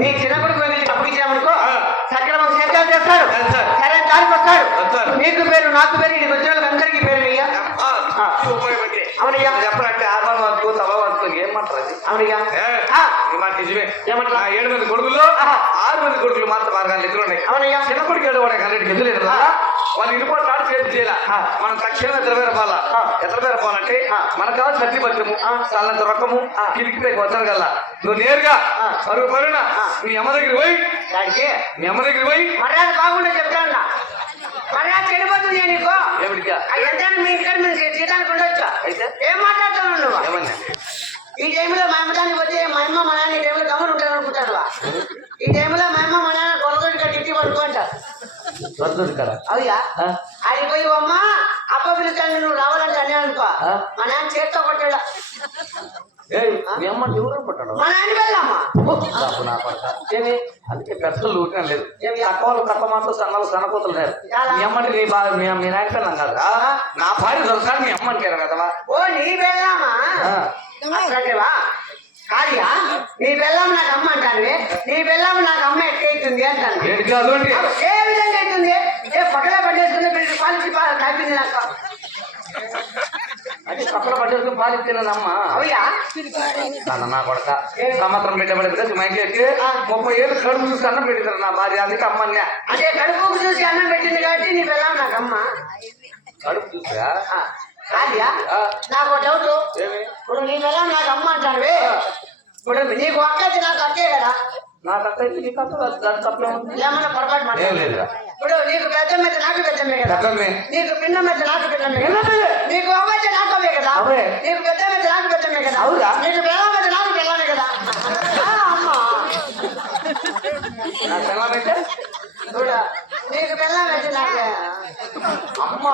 నీ చిన్న కొడుకు అప్పగించామనుకో సక్రమ సేద్యాలు చేస్తాడు, సరే దారికి వస్తాడు. నీకు పేరు నాకు పేరు ఇక్కడికి వచ్చిన వాళ్ళకి అందరికీ పేరు అయ్యా. అవునయ్యా చెప్పాలంటే ఆత్మకు తలవాకు ఏమంటారు? అవునయ్యా నిజమే. ఏమంటారు? 7 మంది కొడుకుల్లో 6 మంది కొడుకులు మాత్రం మార్గాలు ఎదురు ఉన్నాయి. అవునయ్యా చిన్న కొడుకు 7 ఎదురులేదు కదా. వాళ్ళు ఇంటిపోటు నాడు చేతి చేయాల. మనం తక్షణం ఎత్తరపోవాలా. ఎత్తరపోవాలంటే మనకు కావాలి సత్తి పత్రము, చల్లంత రొక్కము, కిలికిపోయి వద్దరు కల్లా నువ్వు నేరుగా పరుగు పరున మీ అమ్మ దగ్గర పోయి మీ అమ్మ దగ్గర పోయి మర్యాద బాగుండే చెప్తాను. మర్యాద చెడిపోతుంది నీకు. ఏమిటిగా ఎంత మీ ఇంటికాడ మీరు చేయడానికి ఉండొచ్చు. అయితే ఏం మాట్లాడుతున్నావు నువ్వు? ఏమన్నా ఈ టైంలో మా అమ్మదానికి పోతే మా అమ్మ మా నాన్న ఈ టైంలో గమని ఉంటాను అనుకుంటారు. ఈ టైంలో మా అమ్మ మా నాన్న కొలగొట్టి కట్టి పడుకుంటారు. కదా అవుయా అది పోయి అమ్మ అప్ప పిలుస్తాను నువ్వు రావాలంటే అనే అనుకో మా నాన్న చేత్తో కొట్టాడు. మీ అమ్మ ఎవరు పట్టాడు? మా నాన్న వెళ్ళమ్మా. ఏమి అందుకే పెద్దలు ఊరికనే లేదు. తక్కువలు తక్కువ మాత్రం సన్నలు సన్నకూతులు లేరు. మీ అమ్మని మీ నాయన పిల్లం కదా. నా భార్య దొరకాలి మీ అమ్మ అంటారు కదా. ఓ నీ వెళ్ళామా అట్లాంటివా కాదుయా. నీ వెళ్ళాము నాకు అమ్మ అంటాను. నీ వెళ్ళాము నాకు అమ్మ ఎట్లయితుంది అంటాను. ఏ విధంగా అవుతుంది? ఏ పక్కన పట్టేసుకుని వీళ్ళకి పాలిచ్చి కాపింది నాకు. అది పక్కన పట్టేసుకుని పాలిచ్చేనమ్మ. అవుయా నా కొడక సంవత్సరం పెట్టబడి మా ఇంటికి 30 ఏళ్ళు కడుపు చూసి అన్నం పెట్టింటారు నా భార్య. అందుకే అమ్మన్యా అదే కడుపుకు చూసి అన్నం పెట్టింది కాబట్టి నీ వెళ్ళాము నాకు అమ్మ. కడుపు చూసా కాదుయా నాకు డౌట్. ఇప్పుడు నీ వెళ్ళాము నాకు అమ్మ అంటాను. ఇప్పుడు నీకు అక్క అయితే నాకు అక్కే కదా. నాకు అక్క అయితే నీకు అక్క దాని తప్పే ఉంది. ఏమన్నా పొరపాటు మాట లేదురా. ఇప్పుడు నీకు పెద్ద మీద నాకు పెద్దమే కదా. నీకు పిన్న మీద నాకు పిన్నమే కదా. నీకు అవ్వైతే నాకు అవే కదా. నీకు పెద్ద మీద నాకు పెద్దమే కదా. నీకు పిల్ల మీద నాకు పిల్లనే కదా. అమ్మా నా పిల్లమైతే చూడ నీకు పిల్ల మీద నాకే అమ్మ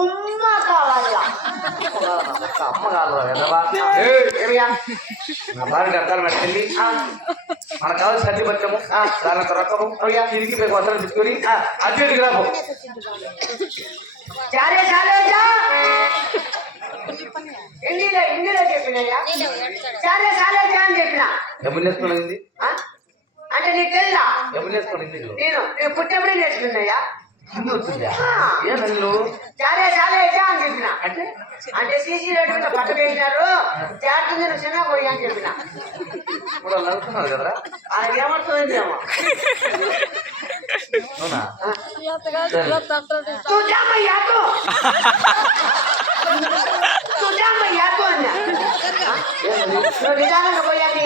ఉమ్మ కావాలా. అమ్మ కాదు నా భార్య అర్థాలు పెట్టింది. మనకు కావాలి సర్ది పచ్చము దాని రకము తిరిగి పోయి వస్త్రం తీసుకొని అడ్డు రాబో చాలే చాలే హిందీలో చెప్పినయ్యా. చాలే చాలే అని చెప్పిన. ఎప్పుడు నేర్చుకున్నది అంటే నీకు తెలుసా? ఎప్పుడు నేర్చుకున్నది? నేను పుట్టినప్పుడే నేర్చుకున్నాయా. హిందీ వచ్చిందా? ఏ నన్ను చాలే చాలే అని చెప్పిన. అంటే సీసీ రోడ్డు పట్ట వేసినారు చేస్తుంది నువ్వు చిన్న పోయి అని చెప్పిన. ఇప్పుడు నడుస్తున్నారు కదరా. ఆయనకి ఏమవుతుంది ఏమో. అవునా నిదానంగా పోయాక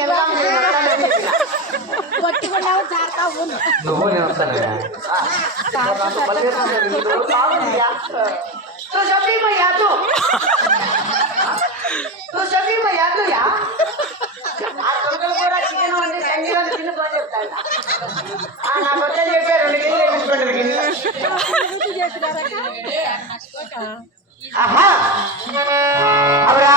నువ్వు నేను వస్తాను. तो सभी में याद हो तो सभी में याद हो यार आ तोकल కూడా చికెన్ వండి సంగీలో తిని పోతాడు. ఆ నా కొత్త చెప్పారు 2 కేజీలు తీసుకుంటారు. ఆహా అవరా